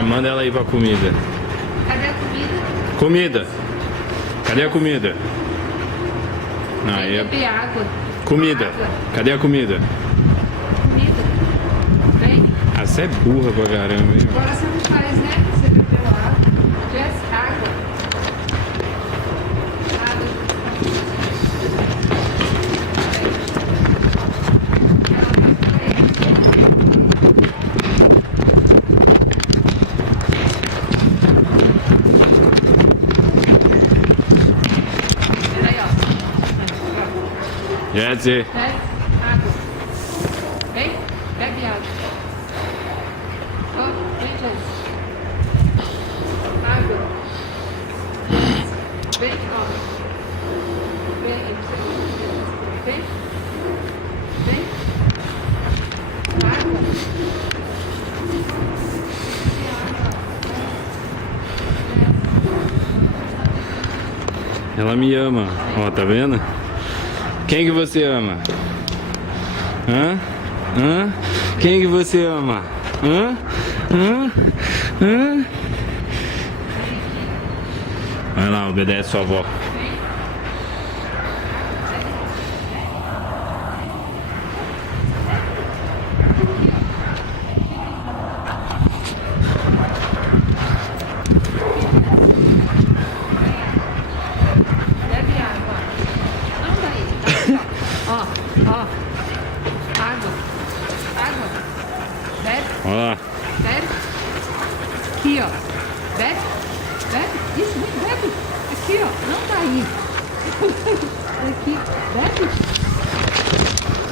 chamando ela aí pra comida. Cadê a comida? Comida! Cadê a comida? Não, Vem aí é... beber água. Comida! Água. Cadê a comida? Comida. Vem. Ah, você é burra pra caramba, hein? Agora você não faz, né? Você bebeu água. Jess, água. Água. Peraí, ó. Jesse, Jess, água. Vem, bebe água. Ó, vem, Jess. Água. Vem, ó. Vem. Vem. Vem. Água. ela me ama. Ó, tá vendo? Quem que você ama? Hã? Hã? Quem que você ama? Hã? Hã? Hã? Vai lá, obedece sua avó. Bebe água. Não daí. Ó, ó. Água. Água. Bebe, Olha lá. bebe. Aqui, ó. Bebe. Bebe. Isso, bebe. Aqui, ó. Não daí. Aqui. Bebe.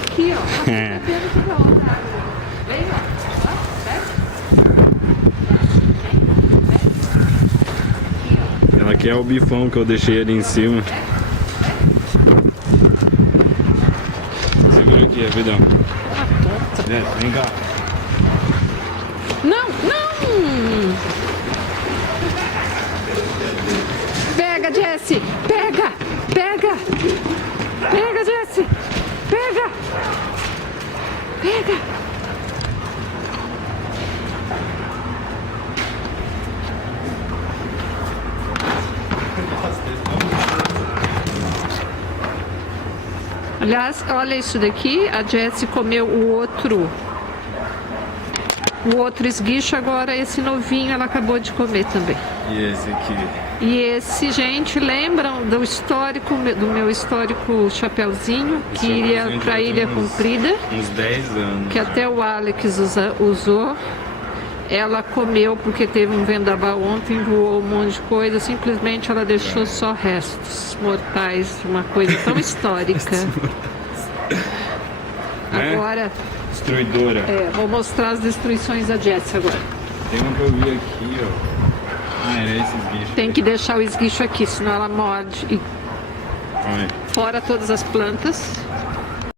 Aqui, ó. Tá bebendo toda hora a água. Vem, ó. Ó, bebe. Bebe. Aqui, ó. Ela quer o bifão que eu deixei ali em cima. Segura aqui, rapidão. Vem cá. Não, não! Pega, Jesse! Pega! Pega! Pega, Jesse! Pega! Pega! Aliás, olha isso daqui, a Jessie comeu o outro esguicho, agora esse novinho ela acabou de comer também. E esse aqui? E esse, gente, lembram do histórico, do meu histórico Chapeuzinho, que Isso é iria presente para de Ilha uns- Comprida, Uns 10 anos. que até o Alex usou. Ela comeu porque teve um vendaval ontem, voou um monte de coisa, simplesmente ela deixou só restos mortais, uma coisa tão histórica. Né? Agora, Destruidora. vou mostrar as destruições da Jessie agora. Tem uma que eu vi aqui, ó. Ah, era esses bichos. Tem que deixar o esguicho aqui, senão ela morde. E Olha. fora todas as plantas.